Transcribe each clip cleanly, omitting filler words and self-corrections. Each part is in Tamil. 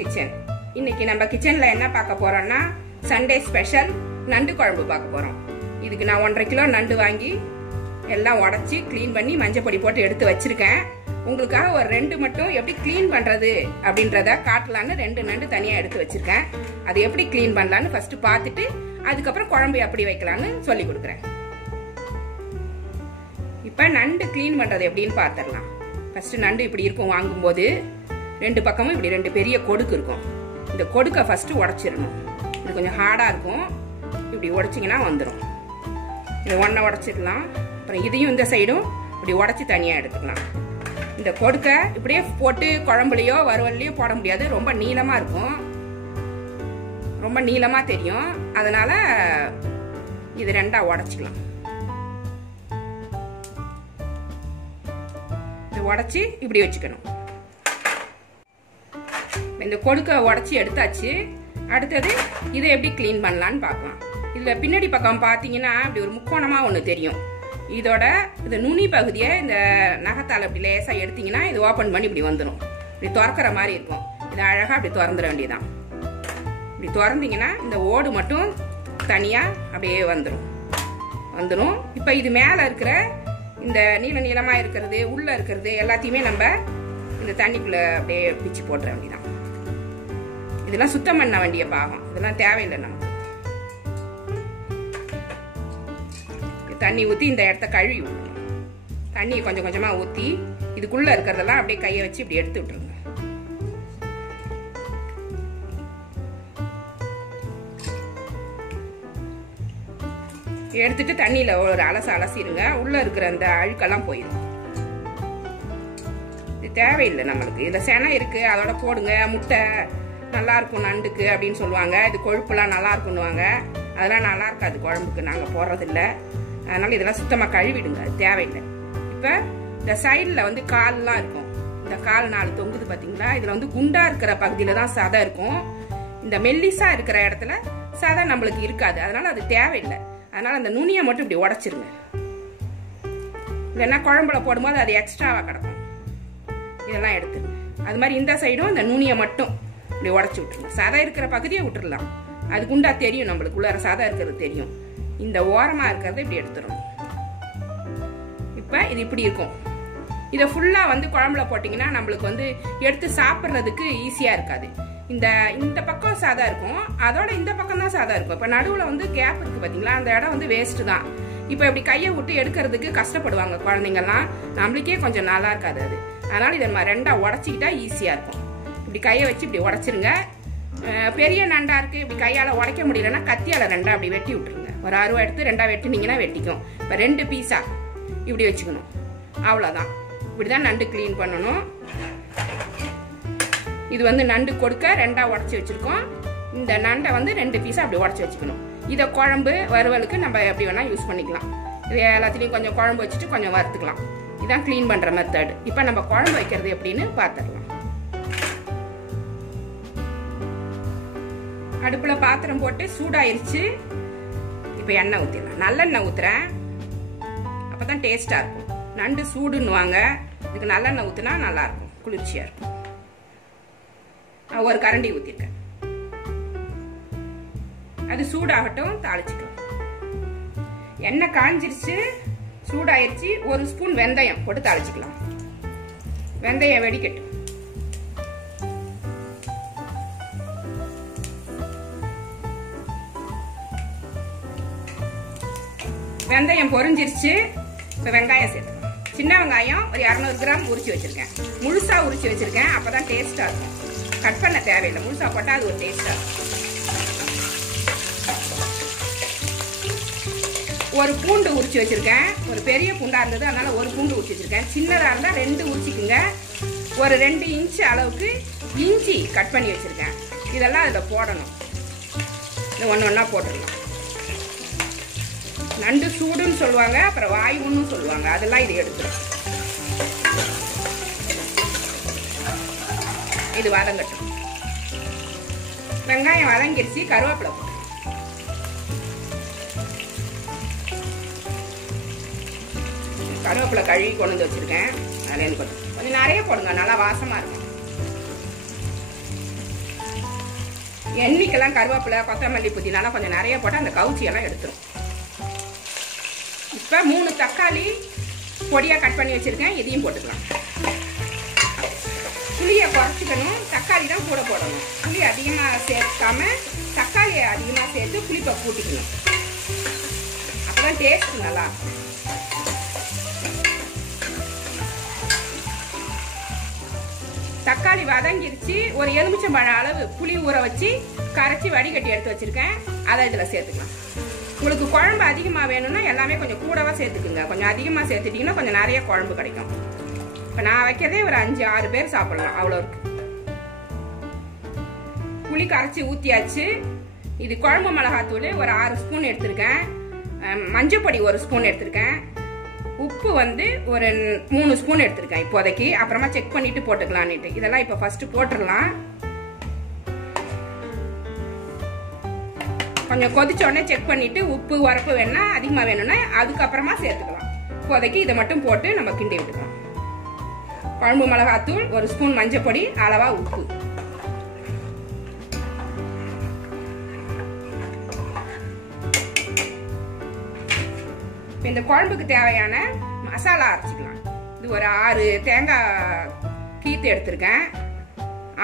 கிச்சன். இன்னைக்கு நம்ம கிச்சன்ல என்ன பார்க்க போறோம்னா சண்டே ஸ்பெஷல் நண்டு குழம்பு பார்க்க போறோம். இதுக்கு நான் 1.5 கிலோ நண்டு வாங்கி எல்லாம் உடைச்சி க்ளீன் பண்ணி மஞ்சள் பொடி போட்டு எடுத்து வச்சிருக்கேன். உங்களுக்காக ஒரு 2 மட்டும் எப்படி க்ளீன் பண்றது அப்படின்றத காட்டலான்னு 2 நண்டு தனியா எடுத்து வச்சிருக்கேன். அது எப்படி க்ளீன் பண்ணலான்னு ஃபர்ஸ்ட் பார்த்துட்டு அதுக்கப்புறம் குழம்பு எப்படி வைக்கலான்னு சொல்லி கொடுக்குறேன். இப்ப நண்டு க்ளீன் பண்றது எப்படின்னு பார்த்துடலாம். ஃபர்ஸ்ட் நண்டு இப்படி இருக்கும், வாங்கும்போது 2 பக்கமும் இப்படி 2 பெரிய கொடுக்கு இருக்கும். இந்த கொடுக்க ஃபர்ஸ்ட் உடைச்சிடணும். இது கொஞ்சம் ஹார்டா இருக்கும், இப்படி உடைச்சிங்கன்னா வந்துடும். இது ஒன்றை உடைச்சிடலாம். அப்புறம் இதையும் இந்த சைடும் இப்படி உடைச்சி தனியா எடுத்துக்கலாம். இந்த கொடுக்க இப்படியே போட்டு குழம்புலையோ வறுவல்லையோ போட முடியாது, ரொம்ப நீளமா இருக்கும், ரொம்ப நீளமா தெரியும். அதனால இது 2ஆ உடைச்சிக்கலாம். உடைச்சி இப்படி வச்சுக்கணும். இந்த கொடுக்க உடைச்சி எடுத்தாச்சு. அடுத்தது இதை எப்படி கிளீன் பண்ணலான்னு பார்க்கலாம். இதுல பின்னாடி பக்கம் பாத்தீங்கன்னா இப்படி ஒரு முக்கோணமா ஒண்ணு தெரியும். இதோட இந்த நுனி பகுதியை இந்த நகத்தால் இப்படி லேசா எடுத்தீங்கன்னா இது ஓபன் பண்ணி இப்படி வந்துடும். இப்படி திறக்கிற மாதிரி இருக்கும். இதை அழகா அப்படி திறந்துட வேண்டியதான். இப்படி திறந்தீங்கன்னா இந்த ஓடு மட்டும் தனியா அப்படியே வந்துடும். இப்ப இது மேல இருக்கிற இந்த நீளமா இருக்கிறது, உள்ள இருக்கிறது எல்லாத்தையுமே நம்ம இந்த தண்ணிக்குள்ள அப்படியே பிச்சு போட்டுற வேண்டியதான். இதெல்லாம் சுத்தம் பண்ண வேண்டிய பாகம், இதெல்லாம் தேவையில்லை. நமக்கு தண்ணி ஊத்தி இந்த இடத்த கழுவி விடணும். தண்ணியை கொஞ்சம் கொஞ்சமா ஊத்தி இதுக்குள்ள இருக்கிறதெல்லாம் அப்படியே கையை வச்சு இப்படி எடுத்து விட்டுருங்க. எடுத்துட்டு தண்ணியில ஒரு அலசிடுங்க. உள்ள இருக்கிற அந்த அழுக்கெல்லாம் போயிடும். இது தேவையில்லை நம்மளுக்கு. இதுல செனை இருக்கு, அதோட போடுங்க. முட்டை நல்லா இருக்கும் நண்டுக்கு அப்படின்னு சொல்லுவாங்க. இது கொழுப்புலாம் நல்லா இருக்குன்னுவாங்க. அதெல்லாம் நல்லா இருக்காது குழம்புக்கு, நாங்க போடுறது இல்லை. அதனால இதெல்லாம் சுத்தமா கழுவிடுங்க, அது தேவையில்லை. இப்ப இந்த சைட்ல வந்து கால்லாம் இருக்கும். இந்த கால் 4 தொங்குது பாத்தீங்களா? இதுல வந்து குண்டா இருக்கிற பகுதியில தான் சதை இருக்கும். இந்த மெல்லிசா இருக்கிற இடத்துல சதை நம்மளுக்கு இருக்காது. அதனால அது தேவையில்லை. அதனால அந்த நுனியை மட்டும் இப்படி உடைச்சிருங்க. இல்லைன்னா குழம்புல போடும்போது அது எக்ஸ்ட்ராவா கிடக்கும். இதெல்லாம் எடுத்துருங்க. அது மாதிரி இந்த சைடும் இந்த நுனியை மட்டும் இப்படி உடைச்சி விட்டுருங்க. சதை இருக்கிற பகுதியை விட்டுடலாம். அது குண்டா தெரியும், நம்மளுக்கு உள்ளார சதை இருக்கிறது தெரியும். இந்த ஓரமா இருக்கிறத இப்படி எடுத்துடணும். இப்ப இது இப்படி இருக்கும். இதை ஃபுல்லா வந்து குழம்புல போட்டீங்கன்னா நம்மளுக்கு வந்து எடுத்து சாப்பிட்றதுக்கு ஈஸியா இருக்காது. இந்த பக்கம் சாதா இருக்கும், அதோட இந்த பக்கம் தான் சாதா இருக்கும். இப்ப நடுவுல வந்து கேப் இருக்கு பாத்தீங்களா? அந்த இடம் வந்து வேஸ்ட் தான். இப்ப இப்படி கையை விட்டு எடுக்கிறதுக்கு கஷ்டப்படுவாங்க குழந்தைங்க எல்லாம். நம்மளுக்கே கொஞ்சம் நல்லா இருக்காது அது. அதனால இதை 2ஆ உடைச்சிக்கிட்டா ஈஸியா இருக்கும். இப்படி கையை வச்சு இப்படி உடைச்சிருங்க. பெரிய நண்டா இருக்கு, இப்படி கையால உடைக்க முடியலன்னா கத்தியால 2ஆ அப்படி வெட்டி விட்டுருங்க. ஒரு அருவா எடுத்து 2ஆ வெட்டினீங்கன்னா வெட்டிக்கும். இப்ப 2 பீஸா இப்படி வச்சுக்கணும். அவ்வளவுதான். இப்படிதான் நண்டு கிளீன் பண்ணணும். இது வந்து நண்டு கொடுக்க 2ஆ உடைச்சி வச்சிருக்கோம். இந்த நண்டை வந்து 2 பீஸா அப்படி உடைச்சி வச்சுக்கணும். இதை குழம்பு வறுவலுக்கு நம்ம எப்படி வேணா யூஸ் பண்ணிக்கலாம். இது எல்லாத்துலயும் கொஞ்சம் குழம்பு வச்சுட்டு கொஞ்சம் வறுத்துக்கலாம். இதான் கிளீன் பண்ற மெத்தட். இப்ப நம்ம குழம்பு வைக்கிறது எப்படின்னு பாத்துடலாம். அடுப்புல பாத்திரம் போட்டு சூடாயிருச்சு. இப்ப எண்ணெய் ஊத்திடலாம். நல்லெண்ணெய் ஊத்துறேன், அப்பதான் டேஸ்டா இருக்கும். நண்டு சூடுன்னுவாங்க, இதுக்கு நல்லெண்ணெய் ஊத்துனா நல்லா இருக்கும், குளிர்ச்சியா இருக்கும். ஒரு கரண்டி ஊத்திருக்கேன். அது சூடாகட்டும், தாளிச்சுக்கலாம். எண்ணெய் காஞ்சிருச்சு, சூடாயிருச்சு. 1 ஸ்பூன் வெந்தயம் போட்டு தாளிச்சுக்கலாம். வெந்தயம் வெடிக்கட்டும். வெந்தயம் பொரிஞ்சிருச்சு. இப்ப வெங்காயம் சேர்த்துக்கலாம். சின்ன வெங்காயம் ஒரு 200 கிராம் உரிச்சு வச்சிருக்கேன். முழுசா உரிச்சு வச்சிருக்கேன், அப்பதான் டேஸ்டா இருக்கும். கட் பண்ண தேவையில்லை, முழுசா போட்டா அது ஒரு டேஸ்டா இருக்கும். ஒரு பூண்டு உரிச்சு வச்சிருக்கேன். ஒரு பெரிய பூண்டா இருந்தது, அதனால ஒரு பூண்டு உரிச்சு வச்சிருக்கேன். சின்னதா இருந்தா 2 உரிச்சிக்குங்க. ஒரு 2 இன்ச் அளவுக்கு இஞ்சி கட் பண்ணி வச்சிருக்கேன். இதெல்லாம் அதுல போடணும். இது ஒண்ணா போட்டுடலாம். நண்டு சூடுன்னு சொல்லுவாங்க, அப்புறம் வாயுன்னு சொல்லுவாங்க. அதெல்லாம் இது எடுத்துரும். இது வதங்கட்டும். வெங்காயம் வதங்கிடுச்சு. கருவேப்பிலை போட்டு கருவேப்பிலை கழுவி கொண்டு வந்து வச்சிருக்கேன். அதில் கொஞ்சம் நிறைய போடுங்க, நல்லா வாசமா இருக்கும். எண்ணெய்க்கெல்லாம் கருவேப்பிலை கொத்தமல்லி புதினாலாம் கொஞ்சம் நிறைய போட்டால் அந்த கவுச்சியெல்லாம் எடுத்துரும். இப்போ 3 தக்காளி பொடியாக கட் பண்ணி வச்சுருக்கேன், இதையும் போட்டுக்கலாம். புளியை குறைச்சிக்கணும், தக்காளி தான் கூட போடணும். புளி அதிகமாக சேர்க்காம தக்காளியை அதிகமாக சேர்த்து புளிப்பை கூட்டிக்கணும். அப்போ தான் டேஸ்ட் நல்லா இருக்கும். தக்காளி வதங்கிருச்சு. ஒரு எலுமிச்சம்பழம் அளவு புளி ஊற வச்சு கரைச்சி வடிகட்டி எடுத்து வச்சுருக்கேன், அதை இதில் சேர்த்துக்கலாம். உங்களுக்கு குழம்பு அதிகமாக வேணும்னா எல்லாமே கொஞ்சம் கூடவா சேர்த்துக்குங்க. கொஞ்சம் அதிகமாக சேர்த்துட்டிங்கன்னா கொஞ்சம் நிறைய குழம்பு கிடைக்கும். இப்போ நான் வைக்கிறதே ஒரு 5-6 பேர் சாப்பிடலாம், அவ்வளோ இருக்கு. புளி கரைச்சி ஊற்றியாச்சு. இது குழம்பு மிளகாத்தூள் ஒரு 6 ஸ்பூன் எடுத்திருக்கேன், மஞ்சப்பொடி 1 ஸ்பூன் எடுத்திருக்கேன், உப்பு வந்து ஒரு 3 ஸ்பூன் எடுத்திருக்கேன் இப்போதைக்கு. அப்புறமா செக் பண்ணிட்டு போட்டுக்கலான்னுட்டு. இதெல்லாம் இப்போ ஃபர்ஸ்ட் போட்டுடலாம். கொஞ்சம் கொதிச்ச உடனே செக் பண்ணிட்டு உப்பு உரப்பு வேணும்னா அதிகமாக வேணும்னா அதுக்கப்புறமா சேர்த்துக்கலாம். இப்போதைக்கு இதை மட்டும் போட்டு நம்ம கிண்டி விட்டுக்கலாம். குழம்பு மிளகாத்தூள் 1 ஸ்பூன், மஞ்சப்பொடி, அளவா உப்பு. இந்த குழம்புக்கு தேவையான மசாலா அரைச்சிக்கலாம். இது ஒரு 6 தேங்காய் கீத்து எடுத்திருக்கேன்,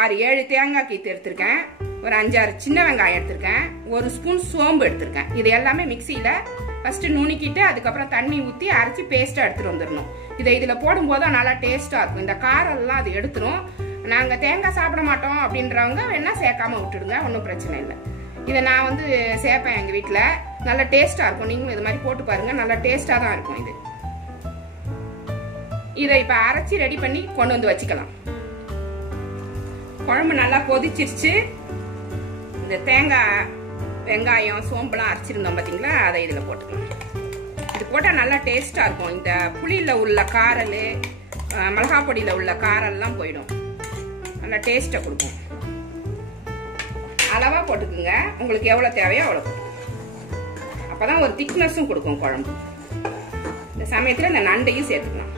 6-7 தேங்காய் கீத்து எடுத்திருக்கேன், ஒரு 5-6 சின்ன வெங்காயம் எடுத்திருக்கேன், 1 ஸ்பூன் சோம்பு எடுத்திருக்கேன். இது எல்லாமே மிக்சியில் ஃபர்ஸ்ட் நுணுக்கிட்டு அதுக்கப்புறம் தண்ணி ஊற்றி அரைச்சி பேஸ்ட்டாக எடுத்துகிட்டு வந்துடணும். இதை இதில் போடும்போது நல்லா டேஸ்ட்டாக இருக்கும். இந்த காரெல்லாம் அது எடுத்துரும். நாங்கள் தேங்காய் சாப்பிட மாட்டோம் அப்படின்றவங்க வேணா சேர்க்காம விட்டுடுங்க, ஒன்றும் பிரச்சனை இல்லை. இதை நான் வந்து சேர்ப்பேன் எங்கள் வீட்டில், நல்லா டேஸ்ட்டாக இருக்கும். நீங்களும் இது மாதிரி போட்டு பாருங்கள், நல்லா டேஸ்ட்டாக தான் இருக்கும் இது. இதை இப்போ அரைச்சி ரெடி பண்ணி கொண்டு வந்து வச்சுக்கலாம். குழம்பு நல்லா கொதிச்சிருச்சு. இந்த தேங்காய் வெங்காயம் சோம்பெல்லாம் அரைச்சிருந்தோம் பார்த்தீங்களா, அதை இதில் போட்டுக்கலாம். இது போட்டால் நல்லா டேஸ்ட்டாக இருக்கும். இந்த புளியில் உள்ள காரல், மிளகா பொடியில் உள்ள காரெல்லாம் போயிடும், நல்லா டேஸ்ட்டை கொடுக்கும். அளவாக போட்டுக்குங்க, உங்களுக்கு எவ்வளோ தேவையோ அவ்வளோ போட்டுக்கோங்க. அப்போ தான் ஒரு திக்னஸும் கொடுக்கும் குழம்பு. இந்த சமயத்தில் இந்த நண்டையும் சேர்த்துக்கலாம்.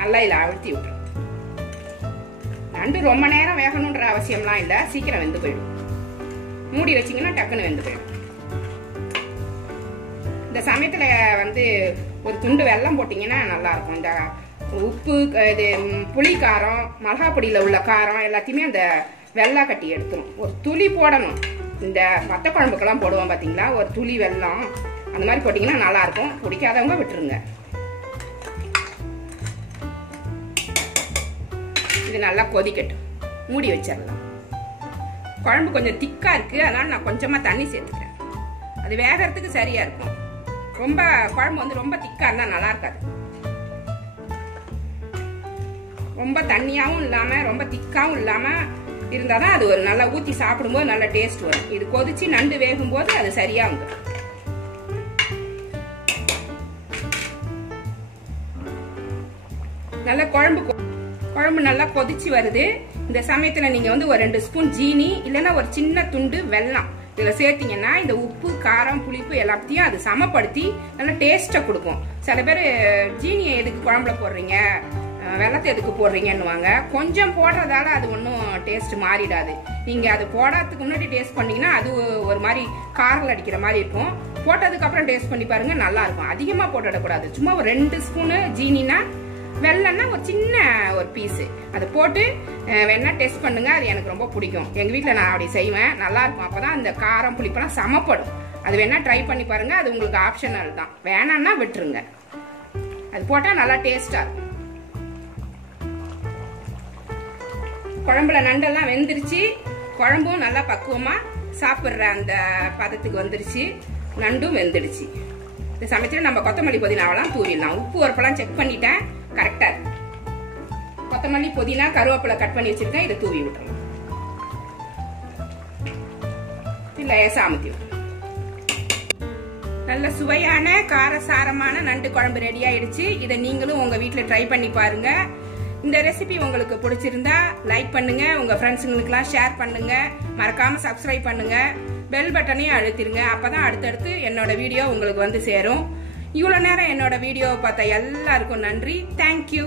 நல்லா இதில் அழுத்தி விட்டுரும். நண்டு ரொம்ப நேரம் வேகணுன்ற அவசியம்லாம் இல்லை, சீக்கிரம் வெந்து போயிடும். மூடி வச்சிங்கன்னா டக்குன்னு வெந்து போயிடும். இந்த சமயத்தில் வந்து ஒரு துண்டு வெல்லம் போட்டிங்கன்னா நல்லாயிருக்கும். இந்த உப்பு, இது புளி காரம், மிளகா பொடியில் உள்ள காரம் எல்லாத்தையுமே அந்த வெள்ளை கட்டி எடுத்துரும். ஒரு துளி போடணும். இந்த வத்த குழம்புக்கெல்லாம் போடுவோம் பார்த்தீங்களா, ஒரு துளி வெல்லம் அந்த மாதிரி போட்டிங்கன்னா நல்லாயிருக்கும். பிடிக்காதவங்க விட்டுருங்க. இது நல்லா கொதிக்கட்டும், மூடி வச்சிடலாம். குழம்பு கொஞ்சம் திக்காக இருக்குது, அதனால் நான் கொஞ்சமாக தண்ணி சேர்த்துக்கிறேன். அது வேகிறதுக்கு சரியாக இருக்கும். ரொம்ப குழம்பு வந்து ரொம்ப திக்காக இருந்தால் நல்லா இருக்காது. ரொம்ப தண்ணியாகவும் இல்லாமல் ரொம்ப திக்காகவும் இல்லாமல் இருந்தால் தான் அது ஒரு நல்லா ஊற்றி சாப்பிடும்போது நல்ல டேஸ்ட் வரும். இது கொதிச்சு நண்டு வேகும்போது அது சரியாக வந்துடும். நல்ல குழம்பு நல்லா கொதிச்சு வருது. இந்த சமயத்தில் நீங்கள் வந்து ஒரு 2 ஸ்பூன் ஜீனி இல்லைன்னா ஒரு சின்ன துண்டு வெல்லம் இதில் சேர்த்திங்கன்னா இந்த உப்பு காரம் புளிப்பு எல்லாத்தையும் அது சமப்படுத்தி நல்லா டேஸ்ட்டை கொடுக்கும். சில பேர் ஜீனியை எதுக்கு குழம்புல போடுறீங்க, வெள்ளத்தை எதுக்கு போடுறீங்கன்னுவாங்க. கொஞ்சம் போடுறதால அது ஒன்றும் டேஸ்ட் மாறிடாது. நீங்கள் அது போடாததுக்கு முன்னாடி டேஸ்ட் பண்ணிங்கன்னா அது ஒரு மாதிரி காரில் அடிக்கிற மாதிரி இருக்கும். போட்டதுக்கப்புறம் டேஸ்ட் பண்ணி பாருங்கள், நல்லாயிருக்கும். அதிகமாக போட்டுடக்கூடாது. சும்மா ஒரு 2 ஸ்பூனு ஜீனினா, வெள்ளம்னா ஒரு சின்ன ஒரு பீஸு அதை போட்டு வேணா டேஸ்ட் பண்ணுங்க. அது எனக்கு ரொம்ப பிடிக்கும். எங்கள் வீட்டில் நான் அப்படி செய்வேன், நல்லாயிருக்கும். அப்போ தான் அந்த காரம் புளிப்பெல்லாம் சமப்படும். அது வேணா ட்ரை பண்ணி பாருங்க. அது உங்களுக்கு ஆப்ஷனல் தான், வேணான்னா விட்டுருங்க. அது போட்டால் நல்லா டேஸ்ட்டாக இருக்கும். குழம்புல நண்டெல்லாம் வெந்துருச்சு. குழம்பும் நல்லா பக்குவமாக சாப்பிட்ற அந்த பதத்துக்கு வந்துருச்சு. நண்டும் வெந்துடுச்சு. இந்த சமயத்தில் நம்ம கொத்தமல்லி புதினாவெல்லாம் தூவிடலாம். உப்பு உரப்பெல்லாம் செக் பண்ணிட்டேன், கரெக்டாக இருக்கு. கொத்தமல்லி புதினா கருவேப்பிலை கட் பண்ணி வச்சிருக்கேன், இதை தூவி விட்டுறலாம். லேசாக அமுத்தி விட்டுறலாம். நல்ல சுவையான காரசாரமான நண்டு குழம்பு ரெடி ஆயிடுச்சு. இதை நீங்களும் உங்க வீட்டில் ட்ரை பண்ணி பாருங்க. இந்த ரெசிபி உங்களுக்கு பிடிச்சிருந்தா லைக் பண்ணுங்க, உங்க ஃப்ரெண்ட்ஸுங்களுக்கெல்லாம் ஷேர் பண்ணுங்க, மறக்காம சப்ஸ்கிரைப் பண்ணுங்க, பெல் பட்டனையும் அழுத்திருங்க. அப்பதான் அடுத்தடுத்து என்னோட வீடியோ உங்களுக்கு வந்து சேரும். இவ்வளோ நேரம் என்னோட வீடியோவை பார்த்த எல்லாருக்கும் நன்றி. தேங்க்யூ.